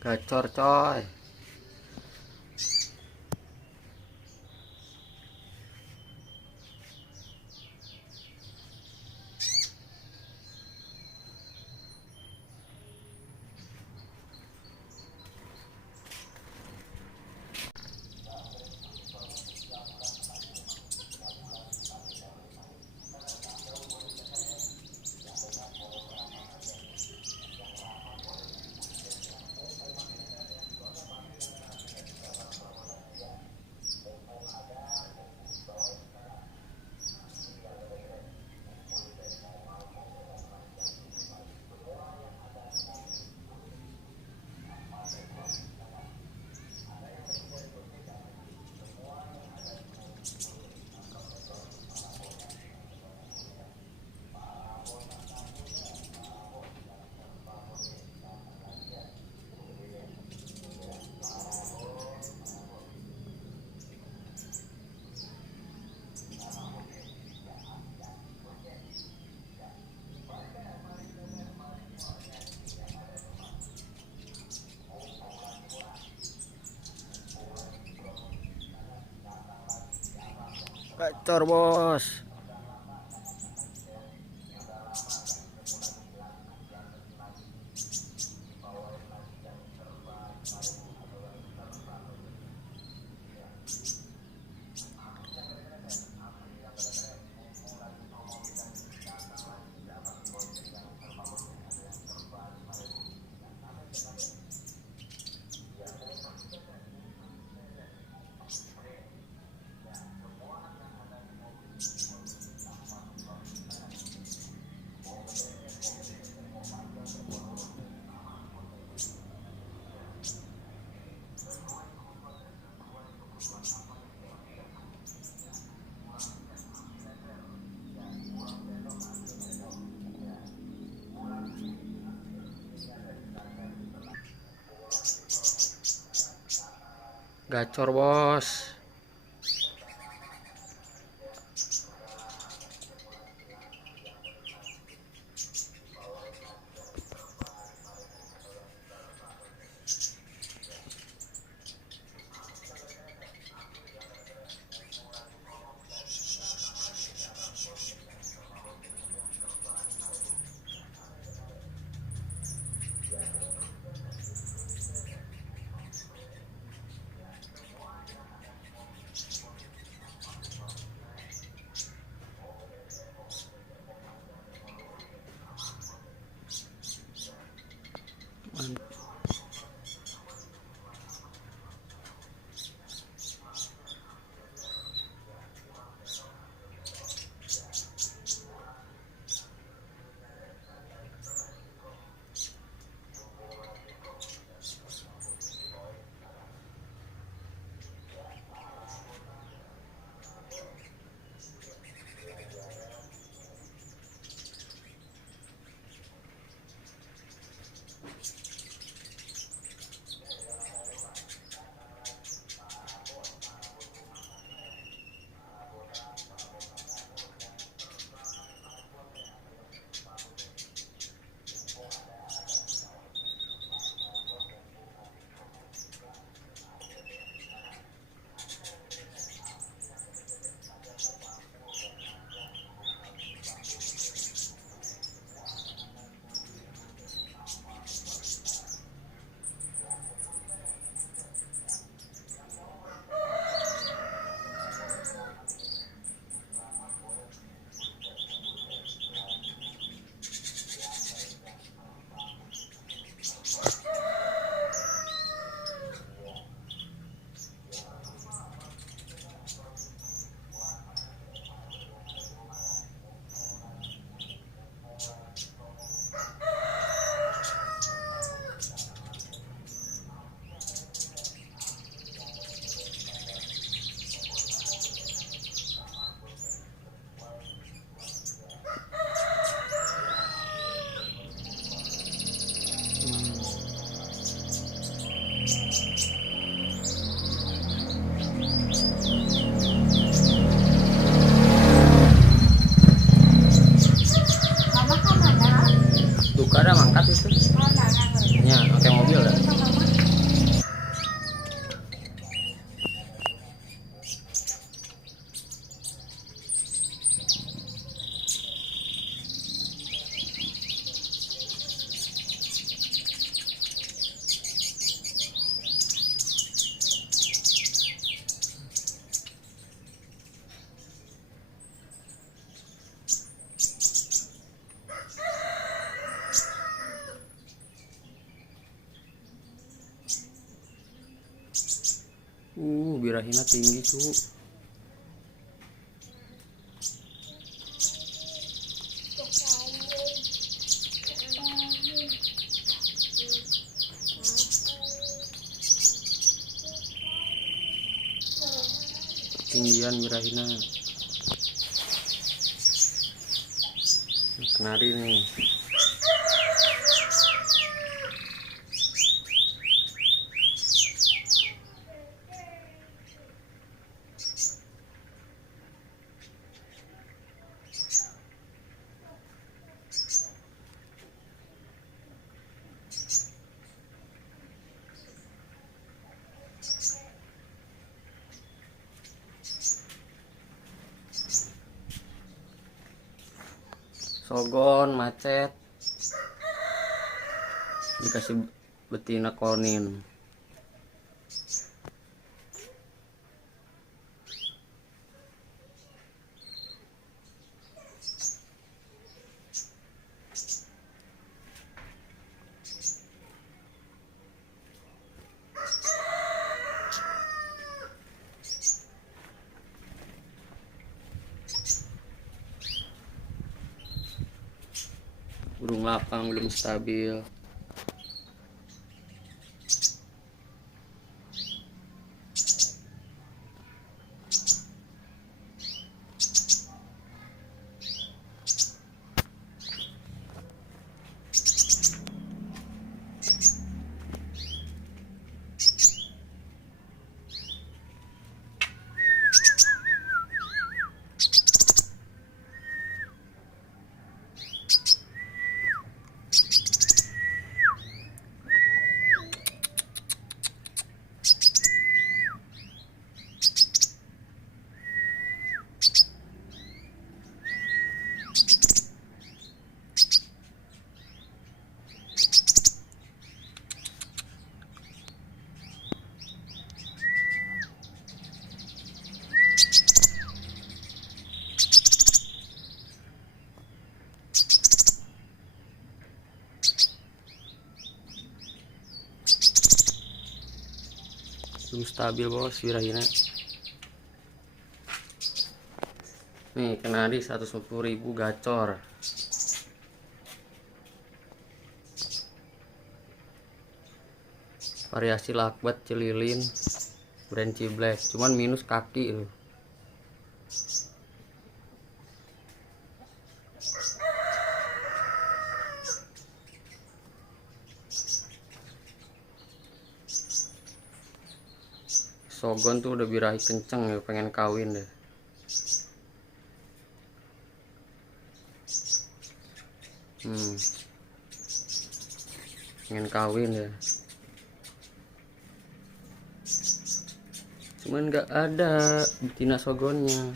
Gacor coy. Gacor bos. Gacor bos. Duka ada mangkat itu. Ya, pakai mobil dah. Birahina tinggi tuh. Tinggian birahina. Kenari nih. Sogon macet dikasih betina konin. Burung lapang belum stabil. Belum stabil bos birahina. Nih kenari 150.000 gacor. Variasi lakbat celilin brand Ciblek, cuman minus kaki loh. Sogon tuh udah birahi kenceng ya, pengen kawin deh. Pengen kawin ya, cuman nggak ada betina sogonnya.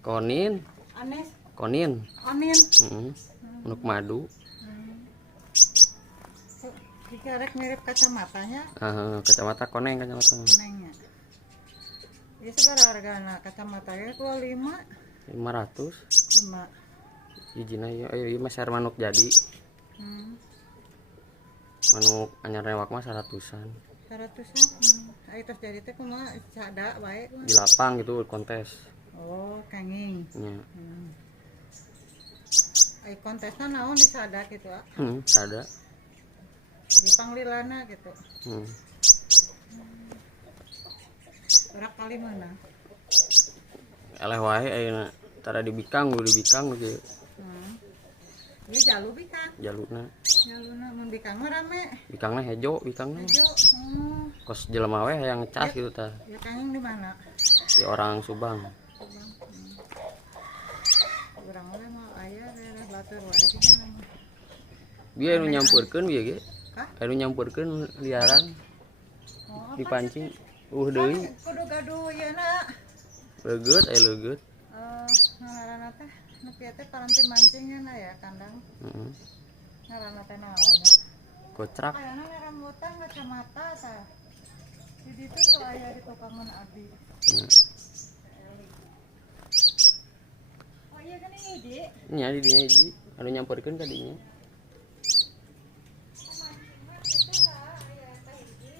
Konin, konin, untuk madu. Dikarek mirip kacamatanya. Kacamata koneng, kacamata. Konengnya. Ya seberapa hargana kacamatanya? 25. 500. 5. Izin aja, ayo mas manuk jadi. Manuk anyar rewak mah 100-an. 100-an. Ayo tos jadi teh kumaha sada bae. Di lapang gitu kontes. Oh, kenging. Ya. Ayo kontesnya naon di sada gitu ah. Sada. Di panglilana gitu. Berak kali mana? Eleh wae ayeuna tara dibikang gitu. Ini jalu bikang. Jaluna Mun bikang mah rame. Bikangna hejo, bikangna. Hejo. Kos jelema we hayang ngecas gitu tah. Ya kenging di mana? Di orang Subang. Urang we mah aya daerah batur wae di kana. Bieu anu nyampurkeun bieu ge. Hah? Anu nyampurkeun liaran. Dipancing. Deui. Kudu gaduh ieu na. Leugeut aya leugeut. Ngaranna teh nu kieu teh paranti mancingnya na ya kandang. Ngaranna teh naon ya? Kocrak. Ayana rambutan kacamata tah. Jadi itu tuh ayah di tukangan Abi. Nah, Oh iya kan ini di. nya di dinya hiji anu nyamperkeun ka dinya. Pemancing mah itu Kak, ayah teh hiji.